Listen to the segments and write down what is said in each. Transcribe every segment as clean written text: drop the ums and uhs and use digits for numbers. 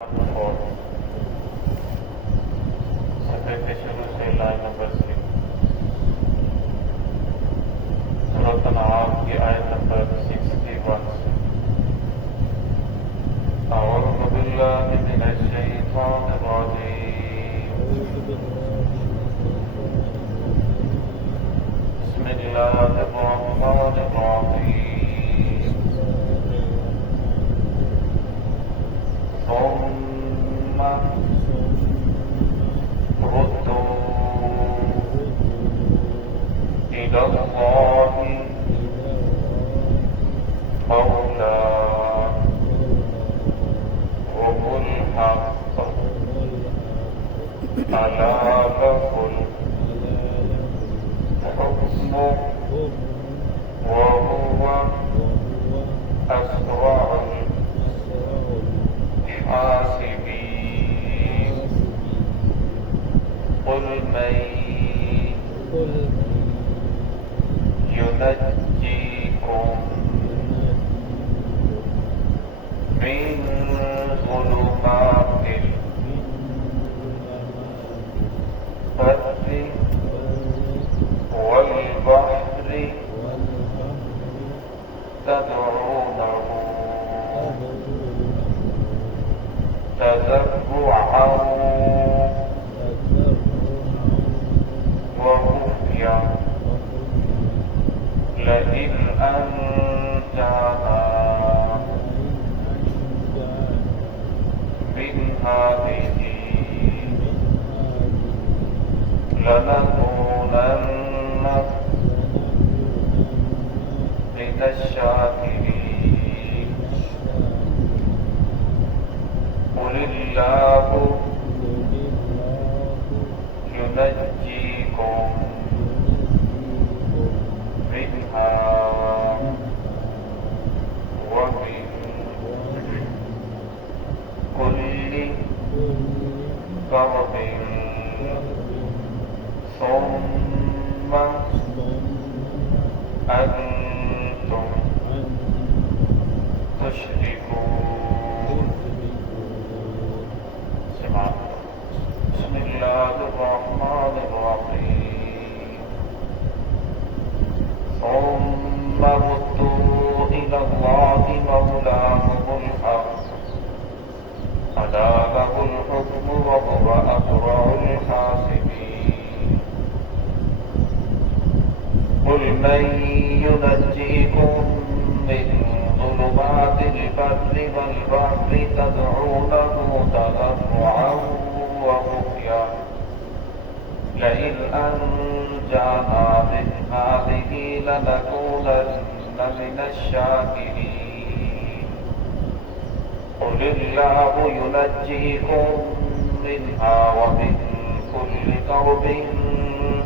اور صفحے کے شروع سے لائن نمبر 6 سورۃ الانعام کی آیت نمبر 61 سے اعوذ باللہ من الشیطان الرجیم بسم اللہ الرحمن الرحیم ثم ردوا إلى الله مولاهم الحق ألا له الحكم وهو أسرع الحاسبين قل من ينجيكم من ظلمات البر والبحر تدعونه تضرعا وخفيا لئن أنجانا من هذه لنكونن من الشاكرين قل الله ينجيكم منها ومن كل كرب ثم أنتم تشركون بسم الله الرحمن الرحيم ثم ردوا إلى الله مولاهم الحق ألا له الحكم وهو أسرع الحاسبين قل من ينجيكم من ظلمات البر والبحر تدعونه تضرعا وخفيا لئن أنجانا من هذه لنكونن من الشاكرين قل الله ينجيكم منها ومن كل كرب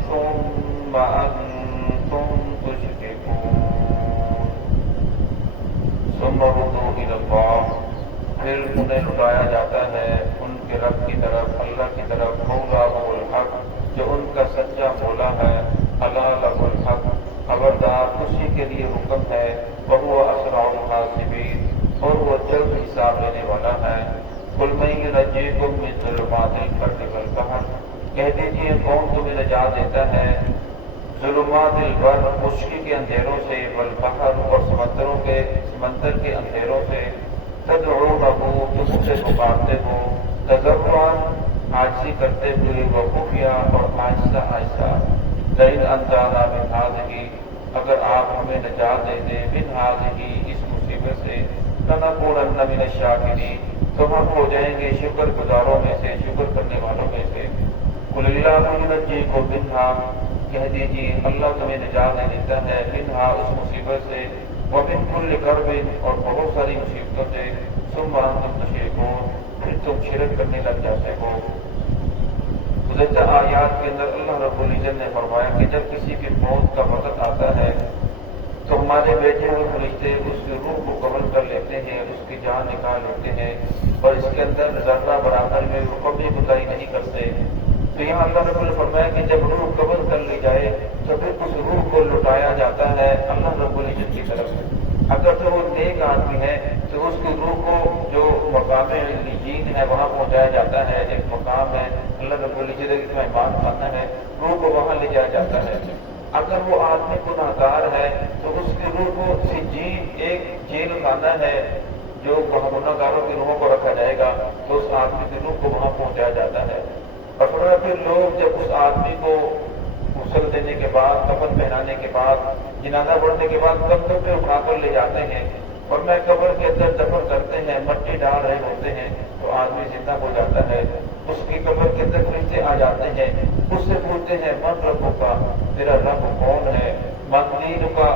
ثم أنتم تشركون ثم ردوا إلى الله پھر انہیں لٹایا جاتا ہے ان کے رب کی طرف، اللہ کی طرف، مولاهم الحق جو ان کا سچا مولا ہے، الا له الحق خبردار اسی کے لیے حکم ہے، وهو اسرع الحاسبین اور وہ جلد حساب لینے والا ہے۔ قل من ينجيكم من ظلمات البر والبحر کہہ دیجیے کون تمہیں نجات دیتا ہے ظلمات البر خشکی کے اندھیروں سے، والبحر اور سمندر کے اندھیروں سے، تدعونہ تم اسے پکارتے ہو، تضرعا عاجزی کرتے ہوئے، وخفیا اور آہستہ آہستہ، لئن انجانا من ہذہ اگر آپ ہمیں نجات دے دیں، من ہذہ اس مصیبت سے، لنکونن من الشاکرین تو ہم ہو جائیں گے شکر گزاروں میں سے، شکر کرنے والوں میں سے۔ قل اللہ ینجیکم منہا کہہ دیجیے اللہ تمہیں نجات دے دیتا ہے، منہا اس مصیبت سے، ومن کل کرب اور بہت ساری مصیبتوں سے، ثم انتم تشرکون پھر تم شرک کرنے لگ جاتے ہو۔ گزشتہ آیات کے اندر اللہ رب العزت نے فرمایا کہ جب کسی کی موت کا وقت آتا ہے تو ہمارے بیٹے ہوئے فرشتے اس کی روح کو قبض کر لیتے ہیں، اس کی جان نکال لیتے ہیں اور اس کے اندر ذرہ برابر میں وہ کبھی کوتاہی نہیں کرتے۔ تو یہاں اللہ رب العزت فرمایا کہ جب روح قبض کر لی جائے تو پھر اس روح کو لٹایا جاتا ہے اللہ رب العزت کی طرف سے۔ اگر تو وہ نیک آدمی ہے تو اس کی روح کو جو مقام علیین ہے وہاں پہنچایا جاتا ہے، ایک مقام ہے اللہ رب العزت کی مہمان خانہ ہے، روح کو وہاں لے جایا جاتا ہے۔ اگر وہ آدمی گناہ گار ہے تو اس کی روح کو سجین ایک جیل خانہ ہے جو گناہ گاروں کی روحوں کو رکھا جائے گا، تو اس آدمی کی روح کو وہاں پہنچایا جاتا ہے۔ اور پھر لوگ جب اس آدمی کو غسل دینے کے بعد، کفن پہنانے کے بعد، جنازہ پڑھنے کے بعد کندھوں پہ اٹھا کر لے جاتے ہیں اور میں قبر کے اندر دفن کرتے ہیں، مٹی ڈال رہے ہوتے ہیں تو آدمی زندہ ہو جاتا ہے۔ اس کی قبر کے اندر فرشتے آ جاتے ہیں، اس سے پوچھتے ہیں من ربک کا، تیرا رب کون ہے؟ من دینک کا،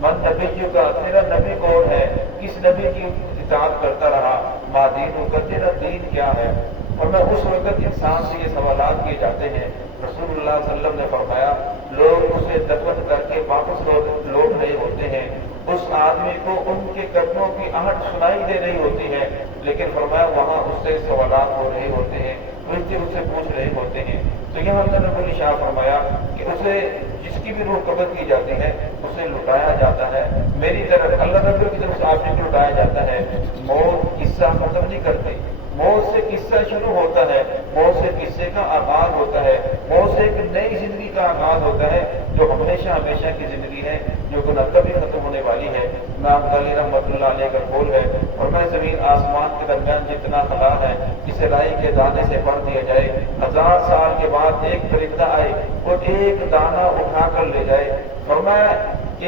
من نبیک کا، تیرا نبی کون ہے؟ کس نبی کی اطاعت کرتا رہا؟ ما دینک کا، تیرا دین کیا ہے؟ اور میں اس وقت انسان سے یہ سوالات کیے جاتے ہیں۔ رسول اللہ صلی اللہ علیہ وسلم نے فرمایا لوگ اسے دفن کر کے واپس لوٹ رہے ہوتے ہیں، اس آدمی کو ان کے قدموں کی آہٹ سنائی دے رہی ہوتی ہے، لیکن فرمایا وہاں اس سے سوالات ہو رہے ہوتے ہیں، فرشتے اس سے پوچھ رہے ہوتے ہیں۔ تو یہاں اللہ رب العزت فرمایا کہ اسے جس کی بھی روح قبض کی جاتی ہے اسے لٹایا جاتا ہے میری طرف، اللہ رب کی طرف سے آدمی کو لٹایا جاتا ہے۔ موت قصہ ختم نہیں کرتی، موت سے قصہ شروع ہوتا ہے، موت سے قصے کا آغاز ہوتا ہے، موت سے ایک نئی زندگی کا آغاز ہوتا ہے جو ہمیشہ ہمیشہ کی زندگی ہے، جو گناہ کبھی ختم ہونے والی ہے۔ امام غزالی رحمۃ اللہ علیہ کا قول ہے اور میں زمین آسمان کے درمیان جتنا خلا ہے اسے رائی کے دانے سے بھر دیا جائے، 1000 سال کے بعد ایک پرندہ آئے اور ایک دانہ اٹھا کر لے جائے، فرمایا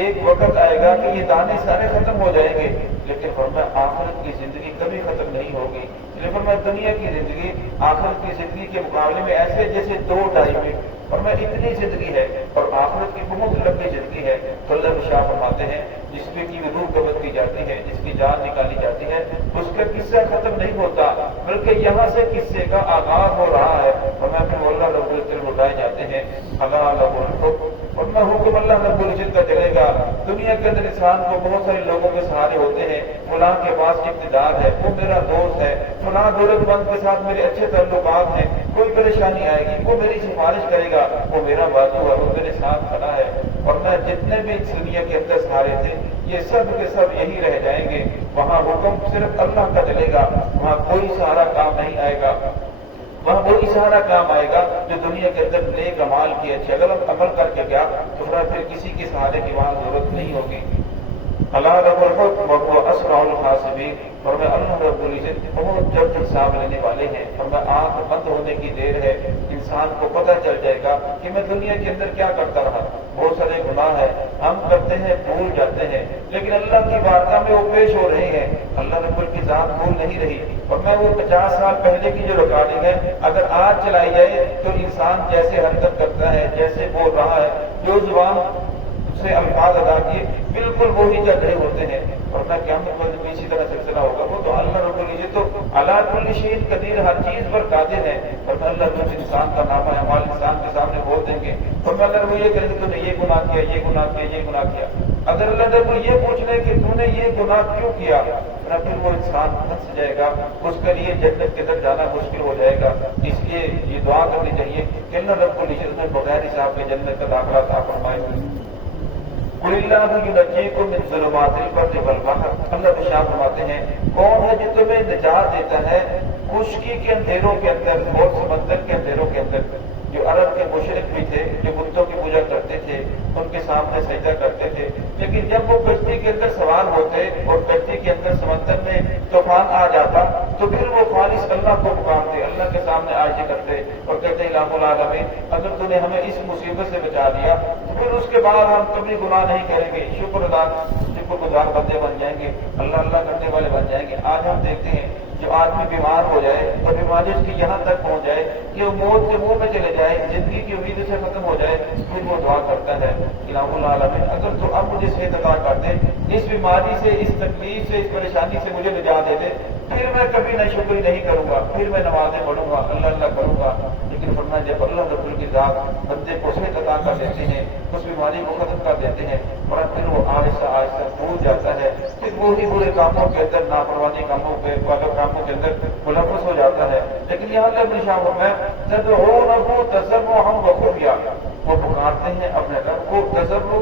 ایک وقت آئے گا کہ یہ دانے سارے ختم ہو جائیں گے، لیکن فرمایا آخرت کی زندگی کبھی ختم نہیں ہوگی۔ لیکن میں دنیا کی زندگی آخرت کی زندگی کے مقابلے میں ایسے جیسے 2-2.5 منٹ، اور میں اتنی زندگی ہے اور آخرت کی بہت لمبی زندگی ہے۔ تو اللہ شاہ فرماتے ہیں جس میں کی روح قبض کی جاتی ہے، جس کی جان نکالی جاتی ہے، اس کا قصہ ختم نہیں ہوتا بلکہ یہاں سے قصے کا آغاز ہو رہا ہے، اور میں پھر اللہ رب العزت اٹھائے جاتے ہیں۔ اللہ لہ الحکم، اور میں حکم اللہ رب العزت کا چلے گا۔ دنیا کے اندر انسان کو بہت سارے لوگوں کے سہارے ہوتے ہیں، فلاں کے پاس اقتدار ہے، وہ میرا دوست ہے، فلاں دولت مند کے ساتھ میرے اچھے تعلقات ہیں، کوئی پریشانی آئے گی وہ میری سفارش کرے گا، وہ میرا بازو ہے، وہ میرے ساتھ کھڑا ہے۔ اور میں جتنے بھی اس دنیا کے اندر سہارے تھے یہ سب کے سب یہی رہ جائیں گے، وہاں حکم صرف اللہ کا چلے گا، وہاں کوئی سہارا کام نہیں آئے گا، وہاں وہی سہارا کام آئے گا جو دنیا کے اندر نیک عمال کی اچھے اگر ہم عمل کر کے گیا تو پھر کسی کے سہارے کی وہاں ضرورت نہیں ہوگی۔ اللہ رب الحکم وهو اسرع الحاسبین، اور میں اللہ رب العزت بہت جلد حساب لینے والے ہیں، اور میں آنکھ بند ہونے کی دیر ہے، انسان کو پتہ چل جائے گا کہ میں دنیا کے اندر کیا کرتا رہا۔ بہت سارے گناہ ہیں ہم کرتے ہیں، بھول جاتے ہیں، لیکن اللہ کی بارگاہ میں وہ پیش ہو رہے ہیں، اللہ رب کی ذات بھول نہیں رہی۔ اور میں وہ 50 سال پہلے کی جو ریکارڈنگ ہے اگر آج چلائی جائے تو انسان جیسے حرکت کرتا ہے، جیسے بول رہا ہے، جو زبان سے الفاظ ادا کیے بالکل وہی چل رہے ہوتے ہیں۔ اور میں قیامت میں بھی اسی طرح سلسلہ ہوگا، وہ تو اللہ رب العزت تو علی کل شیء قدیر، ہر چیز پر قادر ہے۔ اور میں اللہ رب انسان کا نامہ اعمال انسان کے سامنے بول دیں گے، اور میں اللہ رب یہ کہیں گے تو نے یہ گناہ کیا، یہ گناہ کیا، یہ گناہ کیا۔ اگر اللہ رب یہ پوچھ لے کہ تو نے یہ گناہ کیوں کیا، پھر وہ انسان پھنس جائے گا، اس کے لیے جنت کے اندر جانا مشکل ہو جائے گا۔ اس لیے یہ دعا کرنی چاہیے کہ اللہ رب العزت میں بغیر حساب کے جنت کا داخلہ عطا فرمائے۔ قل اللہ ینجیکم من ظلمات البر والبحر، اللہ ارشاد فرماتے ہیں کون ہے جو تمہیں نجات دیتا ہے خشکی کے اندھیروں کے اندر اور سمندر کے اندھیروں کے اندر۔ جو عرب کے مشرک بھی تھے، جو بتوں کی پوجا کرتے تھے، ان کے سامنے سجدہ کرتے تھے، لیکن جب وہ کشتی کے اندر سوار ہوتے اور کشتی کے اندر سمندر میں طوفان آ جاتا تو پھر وہ خالص اللہ کو پکارتے، اللہ کے سامنے عاجزی کرتے اور کہتے ہیں الہ العالمین اگر تو نے ہمیں اس مصیبت سے بچا دیا تو پھر اس کے بعد ہم کبھی گناہ نہیں کریں گے، شکر گزار بندے بن جائیں گے، اللہ کرنے والے بن جائیں گے۔ آج ہم دیکھتے ہیں جو آدمی بیمار ہو جائے اور بیماری اس کی یہاں تک پہنچ جائے کہ وہ موت کے منہ میں چلے جائے، زندگی کی امید سے ختم ہو جائے، پھر وہ دعا کرتا ہے الہ العالمین اگر تو اب مجھے صحت عطا کر دے، اس بیماری سے، اس تکلیف سے، اس پریشانی سے مجھے نجات دے دے، پھر میں کبھی نہ شکری نہیں کروں گا، پھر میں نمازیں پڑھوں گا، اللہ کروں گا۔ لیکن فرمایا جب اللہ رب کی ذات بندے کو صحت عطا کر دیتے ہیں، اس بیماری کو ختم کر دیتے ہیں، اور پھر وہ آہستہ آہستہ بھول جاتا ہے، پھر وہی برے کاموں کے اندر، نافرمانی کاموں کے کاموں کے اندر ملوث ہو جاتا ہے۔ لیکن یہاں اللہ نے شاہ میں تدعونہ تضرعا وخفیا، وہ پکارتے ہیں اپنے رب کو تضرع